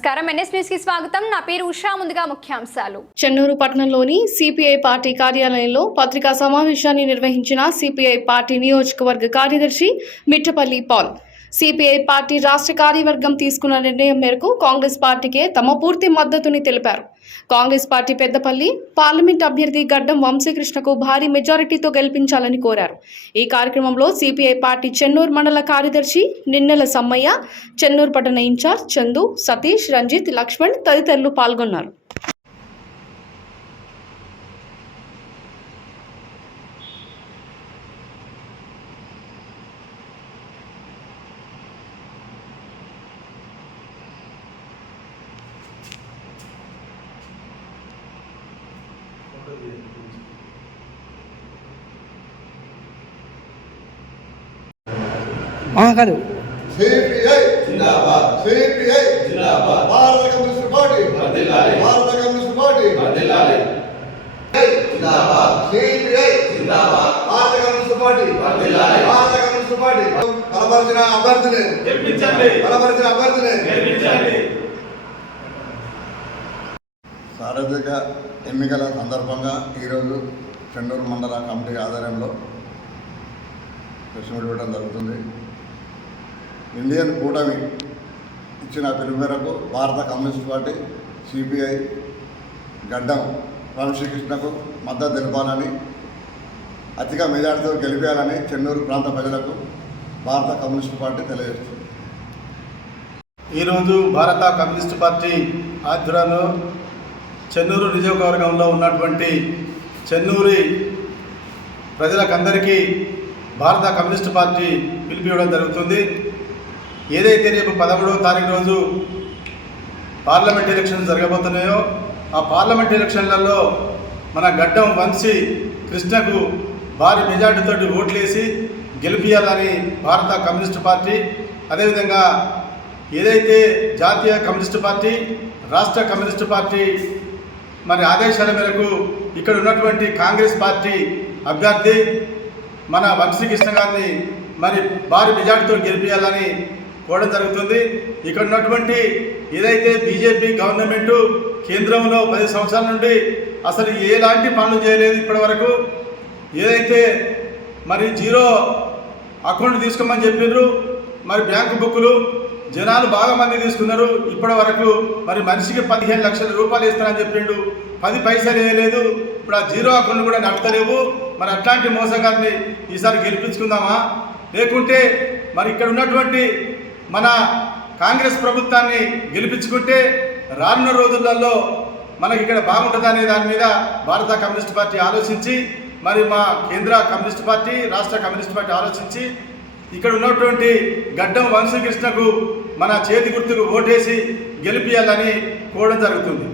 నమస్కారం NS news కి స్వాగతం. నా పేరు ఉషా. ముందుగా ముఖ్యాంశాలు. చెన్నూరు పట్టణంలోని సిపిఐ పార్టీ కార్యాలయంలో పత్రికా సమావేశాన్ని నిర్వహించిన సిపిఐ పార్టీ నియోజకవర్గ కార్యదర్శి మిట్టపల్లి పాల్. సిపిఐ పార్టీ రాష్ట్ర కార్యవర్గం తీసుకున్న నిర్ణయం మేరకు కాంగ్రెస్ పార్టీకే తమ పూర్తి మద్దతుని తెలిపారు. కాంగ్రెస్ పార్టీ పెద్దపల్లి పార్లమెంట్ అభ్యర్థి గడ్డం వంశీకృష్ణకు భారీ మెజారిటీతో గెలిపించాలని కోరారు. ఈ కార్యక్రమంలో సిపిఐ పార్టీ చెన్నూరు మండల కార్యదర్శి నిన్నెల సమ్మయ్య, చెన్నూరు పట్టణ ఇన్ఛార్జ్ చందు, సతీష్, రంజిత్, లక్ష్మణ్ తదితరులు పాల్గొన్నారు. కాదు సిపిఐ జిందాబాద్, సిపిఐ జిందాబాద్, భారత కమ్యూనిస్ట్ పార్టీ వర్ధిల్లాలి, భారత కమ్యూనిస్ట్ పార్టీ వర్ధిల్లాలి, జిందాబాద్, సిపిఐ జిందాబాద్, భారత కమ్యూనిస్ట్ పార్టీ వర్ధిల్లాలి, భారత కమ్యూనిస్ట్ పార్టీ బలపరిచిన అభ్యర్థిని గెలిపించండి, బలపరిచిన అభ్యర్థిని గెలిపించండి. సార్వత్రిక ఎన్నికల సందర్భంగా ఈరోజు చెన్నూరు మండల కమిటీ ఆధ్వర్యంలో ప్రెస్ మీట్ పెట్టడం జరుగుతుంది. ఇండియన్ కూటమి ఇచ్చిన పిలుపు మేరకు భారత కమ్యూనిస్ట్ పార్టీ సిపిఐ గడ్డం వంశీకృష్ణకు మద్దతు తెలపాలని, అధిక మెజార్టీతో గెలిపేయాలని చెన్నూరు ప్రాంత ప్రజలకు భారత కమ్యూనిస్ట్ పార్టీ తెలియజేస్తుంది. ఈరోజు భారత కమ్యూనిస్ట్ పార్టీ ఆధ్వర్యంలో చెన్నూరు నియోజకవర్గంలో ఉన్నటువంటి చెన్నూరి ప్రజలకందరికీ భారత కమ్యూనిస్ట్ పార్టీ పిలిపివ్వడం జరుగుతుంది. ఏదైతే రేపు 13వ తారీఖు రోజు పార్లమెంట్ ఎలక్షన్లు జరగబోతున్నాయో ఆ పార్లమెంట్ ఎలక్షన్లలో మన గడ్డం వంశీ కృష్ణకు భారీ మెజార్టీతో ఓట్లేసి గెలిపియాలని భారత కమ్యూనిస్ట్ పార్టీ, అదేవిధంగా ఏదైతే జాతీయ కమ్యూనిస్ట్ పార్టీ, రాష్ట్ర కమ్యూనిస్ట్ పార్టీ మరి ఆదేశాల మేరకు ఇక్కడ ఉన్నటువంటి కాంగ్రెస్ పార్టీ అభ్యర్థి మన వంశీకృష్ణ గారిని మరి భారీ మెజార్టీతో గెలిపించాలని కోరడం జరుగుతుంది. ఇక్కడ ఉన్నటువంటి ఏదైతే బీజేపీ గవర్నమెంటు కేంద్రంలో 10 సంవత్సరాల నుండి అసలు ఎలాంటి పనులు చేయలేదు. ఇప్పటి వరకు ఏదైతే మరి జీరో అకౌంట్ తీసుకోమని చెప్పిర్రు, మరి బ్యాంకు బుక్కులు జనాలు బాగా మంది తీసుకున్నారు. ఇప్పటి వరకు మరి మనిషికి 15 లక్షల రూపాయలు ఇస్తానని చెప్పిండు, 10 పైసలు వేయలేదు. ఇప్పుడు ఆ జీరో అకౌంట్ కూడా నడతలేవు. మరి అట్లాంటి మోసగారిని ఈసారి గెలిపించుకుందామా, లేకుంటే మరి ఇక్కడ ఉన్నటువంటి మన కాంగ్రెస్ ప్రభుత్వాన్ని గెలిపించుకుంటే రానున్న రోజులలో మనకి ఇక్కడ బాగుంటుందనే దాని మీద భారత కమ్యూనిస్ట్ పార్టీ ఆలోచించి, మరి మా కేంద్ర కమ్యూనిస్ట్ పార్టీ, రాష్ట్ర కమ్యూనిస్ట్ పార్టీ ఆలోచించి ఇక్కడ ఉన్నటువంటి గడ్డం వంశీకృష్ణకు మన చేతి గుర్తుకు ఓటేసి గెలిపియాలని కోరడం జరుగుతుంది.